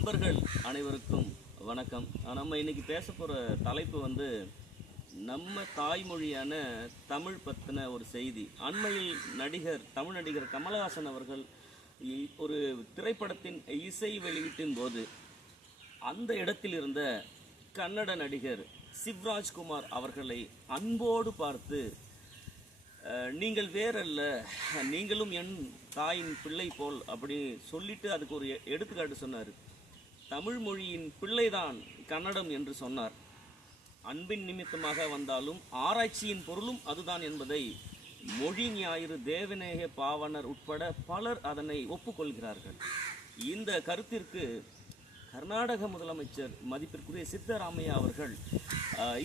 நண்பர்கள் அனைவருக்கும் வணக்கம். நம்ம இன்னைக்கு பேச போகிற தலைப்பு வந்து நம்ம தாய்மொழியான தமிழ் பற்றின ஒரு செய்தி. அண்மையில் தமிழ் நடிகர் கமலஹாசன் அவர்கள் ஒரு திரைப்படத்தின் இசை வெளியீட்டின் போது அந்த இடத்தில் இருந்த கன்னட நடிகர் சிவ்ராஜ்குமார் அவர்களை அன்போடு பார்த்து, நீங்கள் வேறல்ல, நீங்களும் என் தாயின் பிள்ளை போல் அப்படி சொல்லிட்டு அதுக்கு ஒரு எடுத்துக்காட்டு சொன்னார். தமிழ் மொழியின் பிள்ளைதான் கன்னடம் என்று சொன்னார். அன்பின் நிமித்தமாக வந்தாலும் ஆராய்ச்சியின் பொருளும் அதுதான் என்பதை மொழி ஞாயிறு தேவநேய பாவனர் உட்பட பலர் அதனை ஒப்புக்கொள்கிறார்கள். இந்த கருத்திற்கு கர்நாடக முதலமைச்சர் மதிப்பிற்குரிய சித்தராமையா அவர்கள்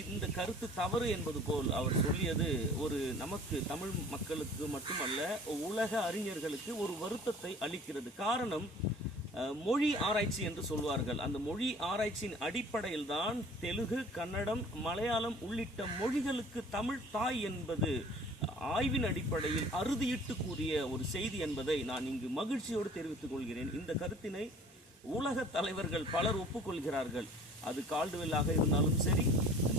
இந்த கருத்து தவறு என்பது போல் அவர் சொல்லியது நமக்கு தமிழ் மக்களுக்கு மட்டுமல்ல, உலக அறிஞர்களுக்கு ஒரு வருத்தத்தை அளிக்கிறது. காரணம், மொழி ஆராய்ச்சி என்று சொல்வார்கள். அந்த மொழி ஆராய்ச்சியின் அடிப்படையில் தான் தெலுங்கு, கன்னடம், மலையாளம் உள்ளிட்ட மொழிகளுக்கு தமிழ் தாய் என்பது ஆய்வின் அடிப்படையில் அறுதியிட்டு கூறிய ஒரு செய்தி என்பதை நான் இங்கு மகிழ்ச்சியோடு தெரிவித்துக் கொள்கிறேன். இந்த கருத்தினை உலக தலைவர்கள் பலர் ஒப்புக்கொள்கிறார்கள். அது கால்டுவெல்லாக இருந்தாலும் சரி,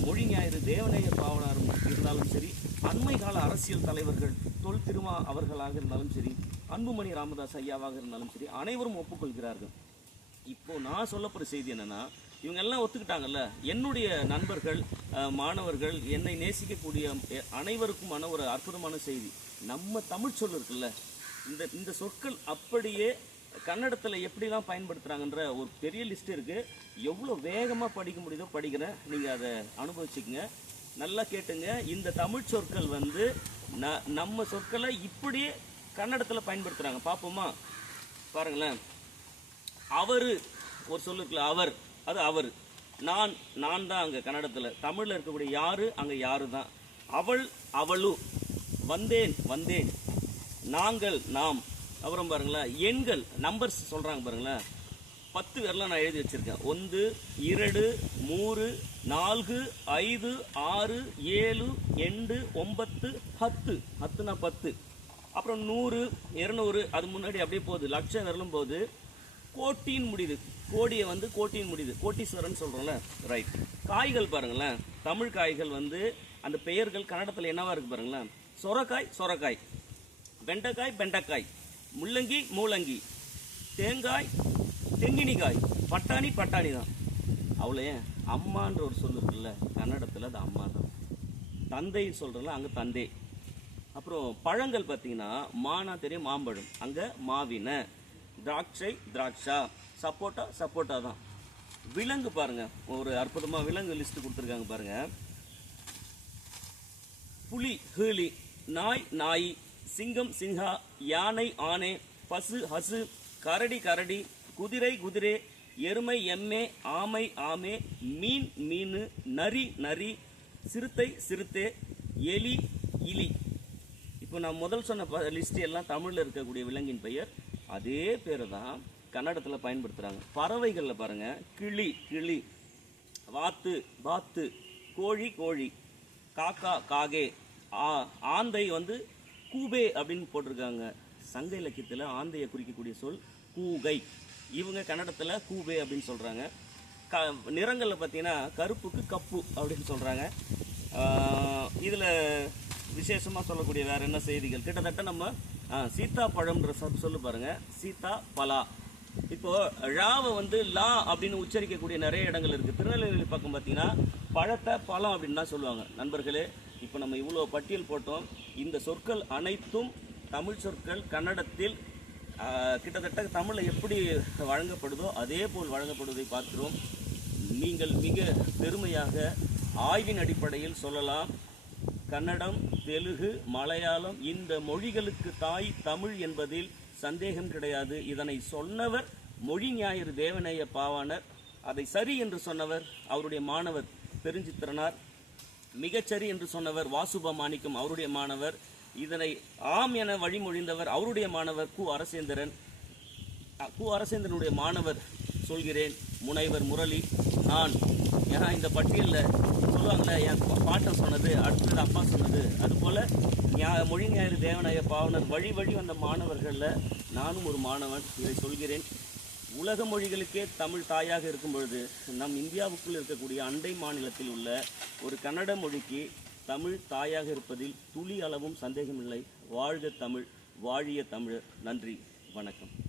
மொழி ஞாயிறு தேவநேய பாவனாரும் இருந்தாலும் சரி, அண்மை கால அரசியல் தலைவர்கள் தொல் திருமா அவர்களாக இருந்தாலும் சரி, அன்புமணி ராமதாஸ் ஐயாவாக இருந்தாலும் சரி, அனைவரும் ஒப்புக்கொள்கிறார்கள். இப்போ நான் சொல்லப்படுற செய்தி என்னன்னா, இவங்க எல்லாம் ஒத்துக்கிட்டாங்கல்ல. என்னுடைய நண்பர்கள், மாணவர்கள், என்னை நேசிக்கக்கூடிய அனைவருக்குமான ஒரு அற்புதமான செய்தி. நம்ம தமிழ் சொல் இருக்குல்ல, இந்த சொற்கள் அப்படியே கன்னடத்தில் எப்படிலாம் பயன்படுத்துகிறாங்கன்ற ஒரு பெரிய லிஸ்ட் இருக்குது. எவ்வளோ வேகமாக படிக்க முடியுதோ படிக்கிறேன், நீங்கள் அதை அனுபவிச்சுக்கங்க. நல்லா கேட்டுங்க. இந்த தமிழ் சொற்கள் வந்து நம்ம சொற்களை இப்படியே கன்னடத்தில் பயன்படுத்துகிறாங்க. பார்ப்போமா? பாருங்களேன். அவர் ஒரு சொல் இருக்குல்ல, அவர், அது அவர். நான் தான் அங்கே கன்னடத்தில். தமிழில் இருக்கக்கூடிய யாரு அங்கே யாரு தான். அவள், அவளு. வந்தேன், வந்தேன். நாங்கள், நாம். அப்புறம் பாருங்களேன், எண்கள், நம்பர்ஸ் சொல்கிறாங்க பாருங்களேன். 10 பேர்லாம் நான் எழுதி வச்சுருக்கேன். 1 2 3 4 5 6 7 8 9 10. 10னா 10. அப்புறம் 100 200 அது முன்னாடி அப்படியே போகுது. லட்சம் வரலும் போகுது. கோட்டின்னு முடியுது. கோடியை வந்து கோட்டின்னு முடியுது. கோட்டீஸ்வரன் சொல்கிறோம்ல, ரைட். காய்கள் பாருங்களேன். தமிழ் காய்கள் வந்து அந்த பெயர்கள் கன்னடத்தில் என்னவா இருக்குது பாருங்களேன். சொரக்காய், சொரக்காய். வெண்டைக்காய், பெண்டைக்காய். முள்ளங்கி, மூலங்கி. தேங்காய், தெங்கினிக்காய். பட்டாணி, பட்டாணி தான். அவ்வளோ. ஏன் அம்மான்ற ஒரு சொல் இருக்குல்ல, கன்னடத்தில் அது அம்மா தான். தந்தை சொல்கிறல, அங்கே தந்தை. அப்புறம் பழங்கள் பார்த்தீங்கன்னா, மானா தெரியும், மாம்பழம். அங்கே மாவின. திராட்சை, திராட்சா. சப்போட்டா, சப்போட்டா தான். விலங்கு பாருங்க, ஒரு அற்புதமாக விலங்கு லிஸ்ட் கொடுத்துருக்காங்க பாருங்க. புலி, ஹீலி. நாய், நாய். சிங்கம், சிங்கா. யானை, ஆனை. பசு, ஹசு. கரடி, கரடி. குதிரை, குதிரை. எருமை, எம்மே. ஆமை, ஆமே. மீன், மீன். நரி, நரி. சிறுத்தை, சிறுத்தை. எலி, இலி. இப்போ நான் முதல் சொன்ன லிஸ்ட் எல்லாம் தமிழில் இருக்கக்கூடிய விலங்கின் பெயர். அதே பேர் தான் கன்னடத்தில் பயன்படுத்துகிறாங்க. பறவைகளில் பாருங்கள். கிளி, கிளி. வாத்து, வாத்து. கோழி, கோழி. காக்கா, காகே. ஆந்தை வந்து கூபே அப்படின்னு போட்டிருக்காங்க. சங்க இலக்கியத்தில் ஆந்தையை குறிக்கக்கூடிய சொல் கூகை. இவங்க கன்னடத்தில் கூபே அப்படின்னு சொல்கிறாங்க. நிறங்களில் பார்த்தீங்கன்னா கருப்புக்கு கப்பு அப்படின்னு சொல்கிறாங்க. இதில் விசேஷமாக சொல்லக்கூடிய வேறு என்ன செய்திகள்? கிட்டத்தட்ட நம்ம சீதா பழம்ன்ற சொல்லு பாருங்கள். சீதா பலா. இப்போது ழாவை வந்து லா அப்படின்னு உச்சரிக்கக்கூடிய நிறைய இடங்கள் இருக்குது. திருநெல்வேலி பக்கம் பார்த்தீங்கன்னா பழத்தை பழம் அப்படின்னு தான் சொல்லுவாங்க. நண்பர்களே, இப்போ நம்ம இவ்வளோ பட்டியல் போட்டோம். இந்த சொற்கள் அனைத்தும் தமிழ் சொற்கள் கன்னடத்தில் கிட்டத்தட்ட தமிழில் எப்படி வழங்கப்படுதோ அதே போல் வழங்கப்படுவதை பார்க்கிறோம். நீங்கள் மிக பெருமையாக ஆய்வின் அடிப்படையில் சொல்லலாம், கன்னடம், தெலுங்கு, மலையாளம் இந்த மொழிகளுக்கு தாய் தமிழ் என்பதில் சந்தேகம் கிடையாது. இதனை சொன்னவர் மொழி ஞாயிறு தேவநேய பாவாணர். அதை சரி என்று சொன்னவர் அவருடைய மாணவர் பெருஞ்சித்திரனார். மிகச்சரி என்று சொன்னவர் வாசுப மாணிக்கம், அவருடைய மாணவர். இதனை ஆம் என வழிமொழிந்தவர் அவருடைய மாணவர் கு அரசேந்திரன். அரசேந்திரனுடைய மாணவர் சொல்கிறேன் முனைவர் முரளி. நான் ஏன்னா இந்த பட்டியலில் சொல்லுவாங்களே, என் பாட்டை சொன்னது அடுத்தது அப்பா சொன்னது, அதுபோல் மொழி ஞாயிறு தேவநேய பாவனர் வழி வழி வந்த மாணவர்களில் நானும் ஒரு மாணவன். இதை சொல்கிறேன். உலக மொழிகளுக்கே தமிழ் தாயாக இருக்கும் பொழுது நம் இந்தியாவுக்குள் இருக்கக்கூடிய அண்டை மாநிலத்தில் உள்ள ஒரு கன்னட மொழிக்கு தமிழ் தாயாக இருப்பதில் துளி அளவும் சந்தேகமில்லை. வாழ்க தமிழ், வாழிய தமிழர். நன்றி, வணக்கம்.